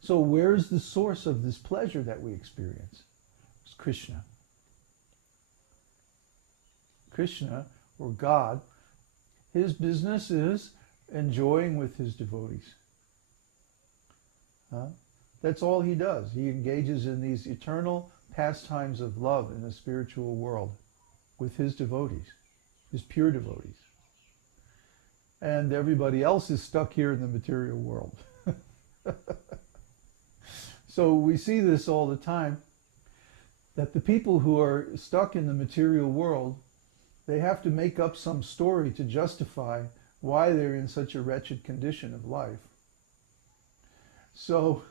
So where's the source of this pleasure that we experience? It's Krishna. Krishna, or God, his business is enjoying with his devotees. That's all he does. He engages in these eternal pastimes of love in the spiritual world with his devotees, his pure devotees. And everybody else is stuck here in the material world. So we see this all the time, that the people who are stuck in the material world, they have to make up some story to justify why they're in such a wretched condition of life. So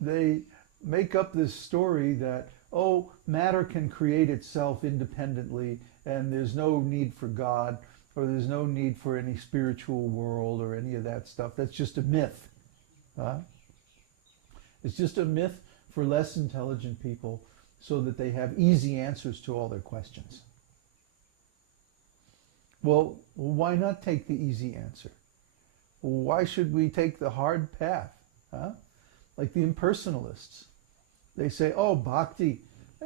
they make up this story that, oh, matter can create itself independently and there's no need for God, or there's no need for any spiritual world or any of that stuff. That's just a myth. It's just a myth for less intelligent people so that they have easy answers to all their questions. Well, why not take the easy answer? Why should we take the hard path? Like the impersonalists. They say, oh, bhakti.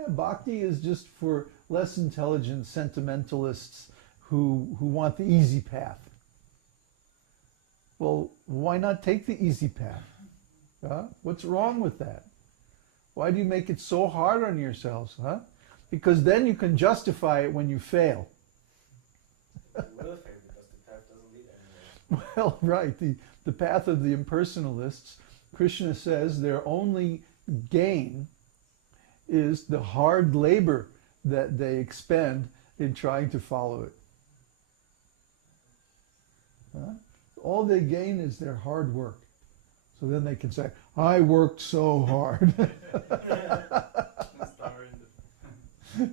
Bhakti is just for less intelligent sentimentalists who want the easy path. Well, why not take the easy path? What's wrong with that? Why do you make it so hard on yourselves? Because then you can justify it when you fail. You will fail because the path doesn't lead anywhere. Well, right. The path of the impersonalists, Krishna says their only gain is the hard labor that they expend in trying to follow it. All they gain is their hard work. So then they can say, I worked so hard.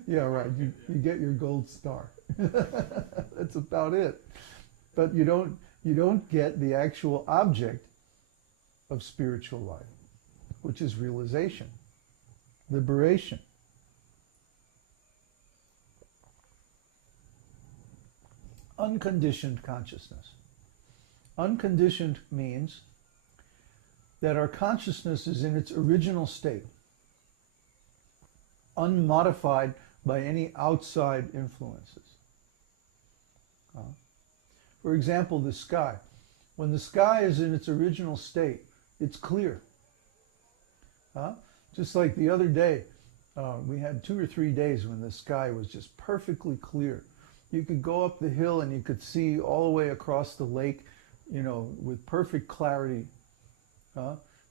Yeah, right. You get your gold star. That's about it. But you don't get the actual object of spiritual life, which is realization, liberation. Unconditioned consciousness. Unconditioned means that our consciousness is in its original state, unmodified by any outside influences. For example, the sky. When the sky is in its original state, it's clear. Just like the other day, we had 2 or 3 days when the sky was just perfectly clear. You could go up the hill and you could see all the way across the lake, with perfect clarity.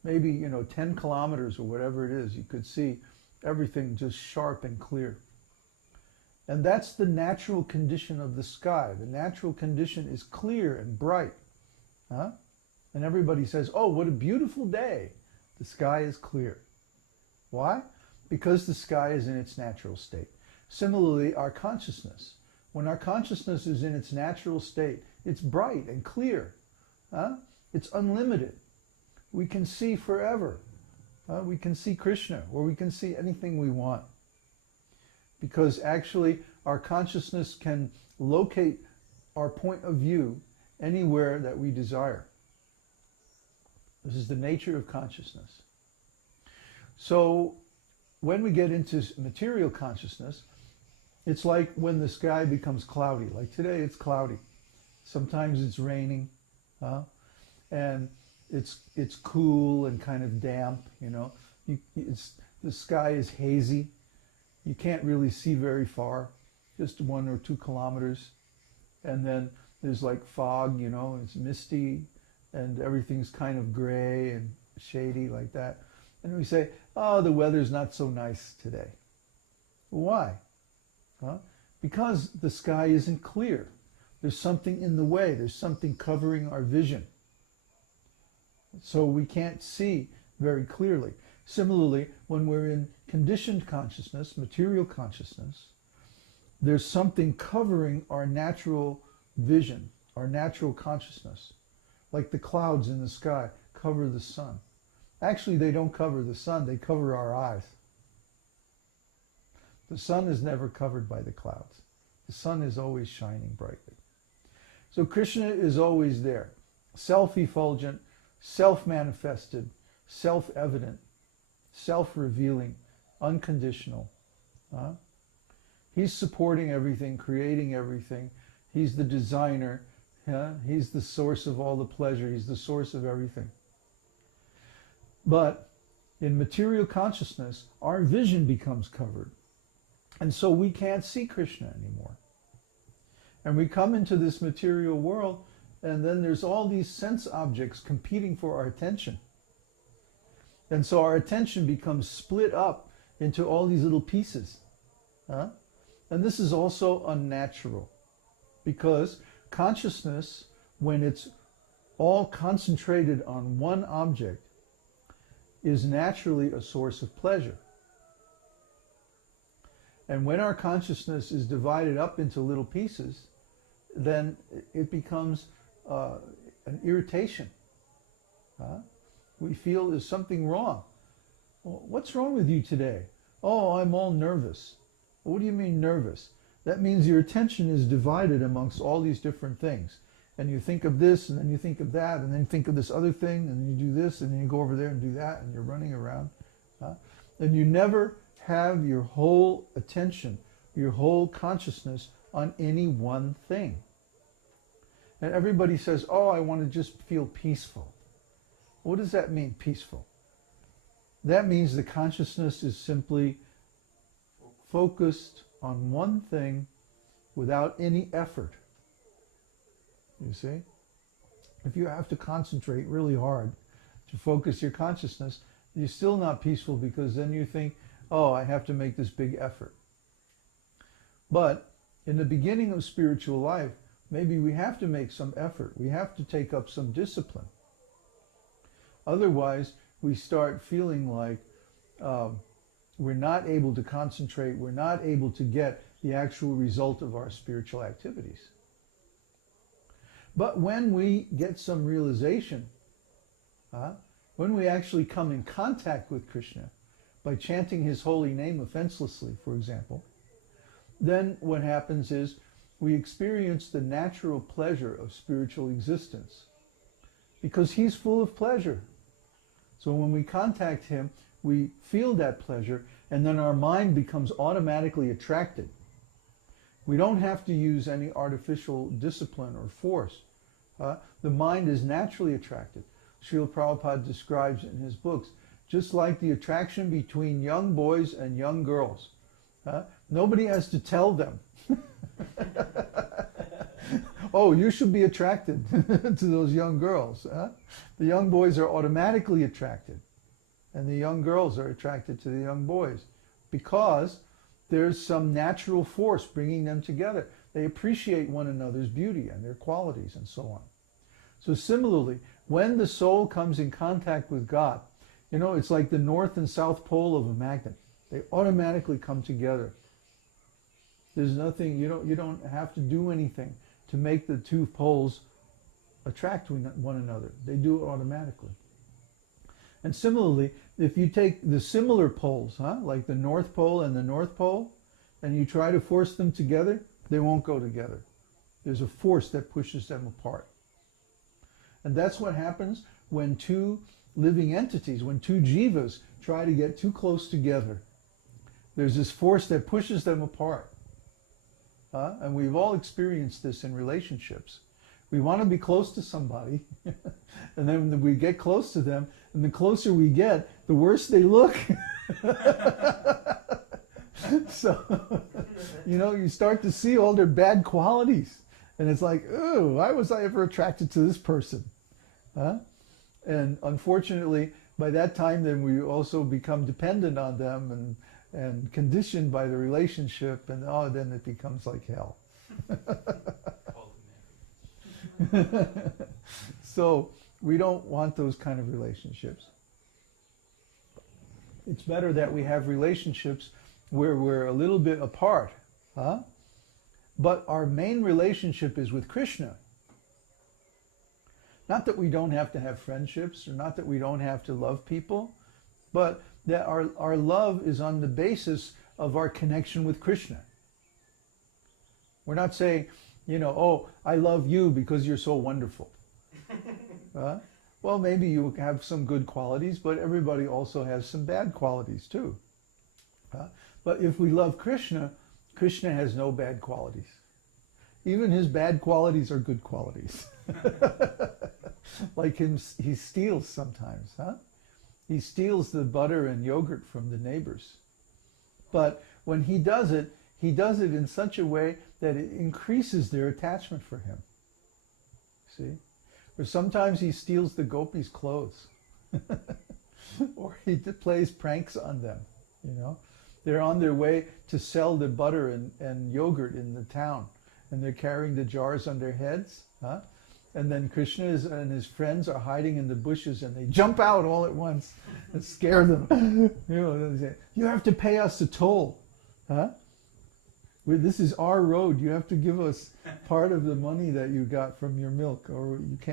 Maybe, 10 kilometers or whatever it is, you could see everything just sharp and clear. And that's the natural condition of the sky. The natural condition is clear and bright. And everybody says, oh, what a beautiful day. The sky is clear. Why? Because the sky is in its natural state. Similarly, our consciousness. When our consciousness is in its natural state, it's bright and clear. It's unlimited. We can see forever. We can see Krishna, or we can see anything we want. Because actually, our consciousness can locate our point of view anywhere that we desire. This is the nature of consciousness. So, when we get into material consciousness, it's like when the sky becomes cloudy. Like today, it's cloudy. Sometimes it's raining, and it's cool and kind of damp. The sky is hazy. You can't really see very far, just 1 or 2 kilometers, and then there's like fog. It's misty, and everything's kind of gray and shady like that. And we say, oh, the weather's not so nice today. Why? Because the sky isn't clear. There's something in the way. There's something covering our vision. So we can't see very clearly. Similarly, when we're in conditioned consciousness, material consciousness, there's something covering our natural vision, our natural consciousness. Like the clouds in the sky cover the sun. Actually, they don't cover the sun, they cover our eyes. The sun is never covered by the clouds. The sun is always shining brightly. So Krishna is always there, self-effulgent, self-manifested, self-evident, self-revealing, unconditional. He's supporting everything, creating everything. He's the designer. He's the source of all the pleasure. He's the source of everything. But in material consciousness, our vision becomes covered. And so we can't see Krishna anymore. And we come into this material world, and then there's all these sense objects competing for our attention. And so our attention becomes split up into all these little pieces. And this is also unnatural, because consciousness, when it's all concentrated on one object, is naturally a source of pleasure. And when our consciousness is divided up into little pieces, then it becomes an irritation. We feel there's something wrong. Well, what's wrong with you today? Oh, I'm all nervous. What do you mean nervous? That means your attention is divided amongst all these different things. And you think of this, and then you think of that, and then you think of this other thing, and then you do this, and then you go over there and do that, and you're running around. And you never have your whole attention, your whole consciousness on any one thing. And everybody says, oh, I want to just feel peaceful. What does that mean, peaceful? That means the consciousness is simply focused on one thing without any effort. You see? If you have to concentrate really hard to focus your consciousness, you're still not peaceful, because then you think, oh, I have to make this big effort. But in the beginning of spiritual life, maybe we have to make some effort. We have to take up some discipline. Otherwise, we start feeling like we're not able to concentrate, we're not able to get the actual result of our spiritual activities. But when we get some realization, when we actually come in contact with Krishna, by chanting his holy name offenselessly, for example, then what happens is we experience the natural pleasure of spiritual existence, because he's full of pleasure. So when we contact him, we feel that pleasure, and then our mind becomes automatically attracted. We don't have to use any artificial discipline or force. The mind is naturally attracted. Srila Prabhupada describes in his books, just like the attraction between young boys and young girls. Nobody has to tell them. Oh, you should be attracted to those young girls. The young boys are automatically attracted, and the young girls are attracted to the young boys, because there's some natural force bringing them together. They appreciate one another's beauty and their qualities and so on. So similarly, when the soul comes in contact with God, you know, it's like the north and south pole of a magnet. They automatically come together. There's nothing, you don't have to do anything to make the two poles attract one another. They do it automatically. And similarly, if you take the similar poles, like the North Pole and the North Pole, and you try to force them together, they won't go together. There's a force that pushes them apart. And that's what happens when two living entities, when two jivas try to get too close together. There's this force that pushes them apart. And we've all experienced this in relationships. We want to be close to somebody, and then when we get close to them, and the closer we get, the worse they look. So, you start to see all their bad qualities. And it's like, oh, why was I ever attracted to this person? And unfortunately, by that time, then we also become dependent on them and conditioned by the relationship, and then it becomes like hell. So we don't want those kind of relationships. It's better that we have relationships where we're a little bit apart, but our main relationship is with Krishna. Not that we don't have to have friendships, or not that we don't have to love people, but that our love is on the basis of our connection with Krishna. We're not saying, oh, I love you because you're so wonderful. Well, maybe you have some good qualities, but everybody also has some bad qualities too. But if we love Krishna, Krishna has no bad qualities. Even his bad qualities are good qualities. Like him, he steals sometimes, huh? He steals the butter and yogurt from the neighbors. But when he does it in such a way that it increases their attachment for him. See? Or sometimes he steals the gopis' clothes. Or he plays pranks on them, you know. They're on their way to sell the butter and yogurt in the town. And they're carrying the jars on their heads. Huh? And then Krishna and his friends are hiding in the bushes and they jump out all at once and scare them. You know, they say, you have to pay us a toll. Huh? This is our road. You have to give us part of the money that you got from your milk or you can't